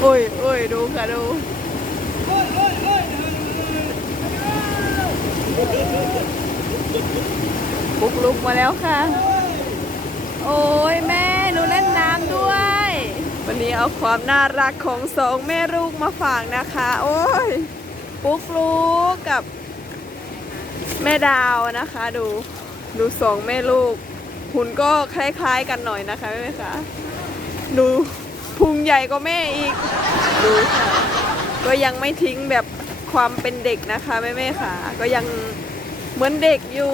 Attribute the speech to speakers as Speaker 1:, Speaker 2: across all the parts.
Speaker 1: โอ้ยโอ้ยดูค่ะดูปุกลุกมาแล้วค่ะ โอ้ยแม่หนูเล่นน้ำด้วย วันนี้เอาความน่ารักของสองแม่ลูกมาฝากนะคะ โอ้ยปุกลุกกับแม่ดาวนะคะ ดูดูสองแม่ลูก หุ่นก็คล้ายๆกันหน่อยนะคะแม่คะดู พุงใหญ่กว่าแม่อีก ดูค่ะ ก็ยังไม่ทิ้งแบบความเป็นเด็กนะคะแม่แม่ค่ะ ก็ยังเหมือนเด็กอยู่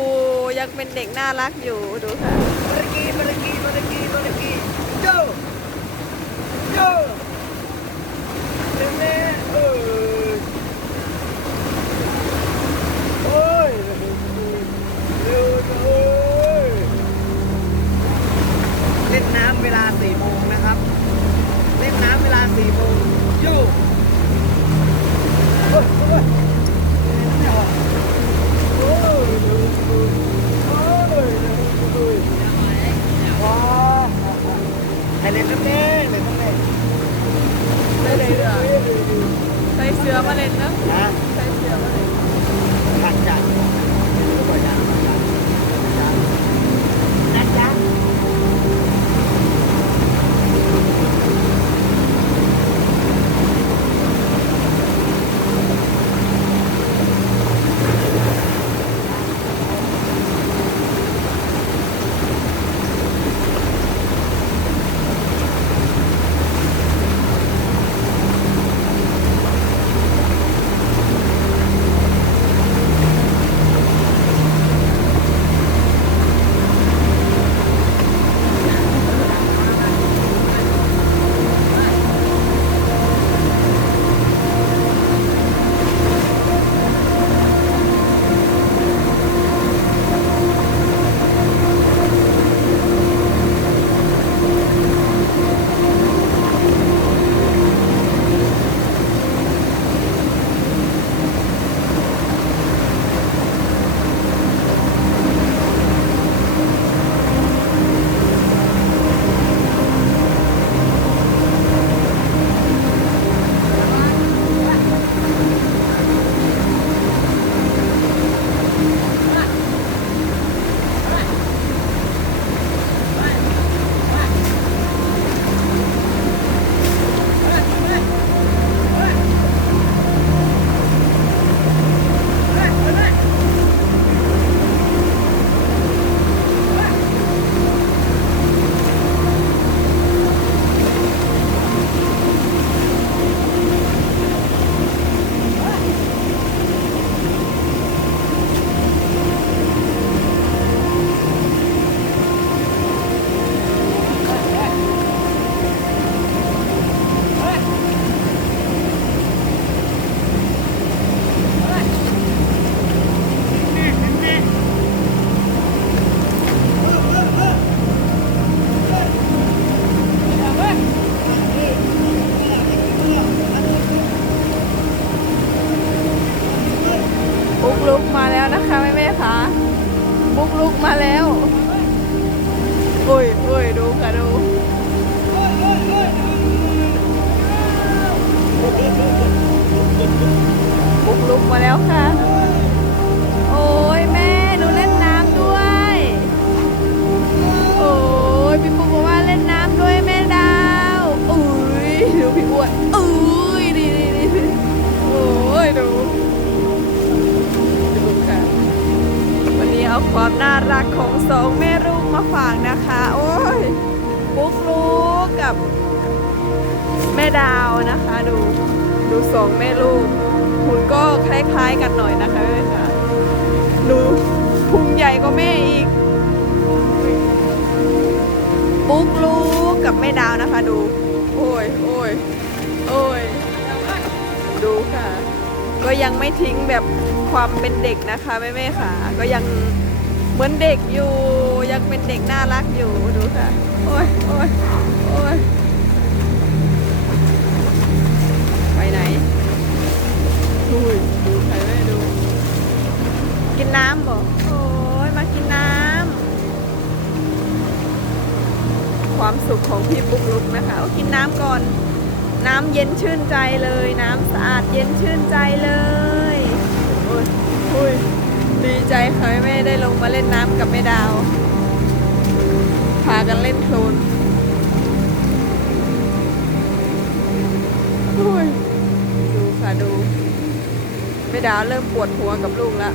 Speaker 1: ยังเป็นเด็กน่ารักอยู่ดูค่ะ
Speaker 2: เล่นน้ำเวลาสี่โมงนะครับ ล่นน้ำเวลาสี่โมงโย่โอ้ยโอ้ยไม่ออกโอ้ยโอ้ยโอ้ยโอ้ยโอ้ยว้าวให้เล่นน้ำเน่เล่นน้ำเน่
Speaker 1: เลยเหรอใส่เสื้อมาเล่นนะ
Speaker 2: นะ
Speaker 1: ใส่เสื้อมาเล่น
Speaker 2: บุ
Speaker 1: กลุกมาแล้วโอ้ยโอ้ยดูค่ะดูบุกลุกมาแล้วค่ะ โอ้ย ความน่ารักของสองแม่ลูกมาฝากนะคะ โอ้ยปุ๊กลุกกับ แม่ดาวนะคะ ดูดูสองแม่ลูกหุ่นก็คล้ายๆกันหน่อยนะคะแม่ค่ะดูพุงใหญ่กว่าแม่อีก ปุ๊กลูกกับแม่ดาวนะคะ ดู โอ้ยโอ้ยโอ้ยดูค่ะ ก็ยังไม่ทิ้งแบบความเป็นเด็กนะคะแม่ๆค่ะ ก็ยัง เหมือนเด็กอยู่ ยังเป็นเด็กน่ารักอยู่ดูค่ะ โอ้ยโอ้ยโอ้ยไปไหนดูดูใครไม่ดู กินน้ำบ่โอ้ยมากินน้ำ ความสุขของพี่ปุ๊กลุกนะคะ กินน้ำก่อนน้ำำเย็นชื่นใจเลย น้ำสะอาดเย็นชื่นใจเลยโอ้ยโอ้ย ดีใจค่ะแม่ได้ลงมาเล่นน้ำกับแม่ดาว พากันเล่นโคลนดูค่ะดู แม่ดาวเริ่มปวดหัวกับลูกแล้ว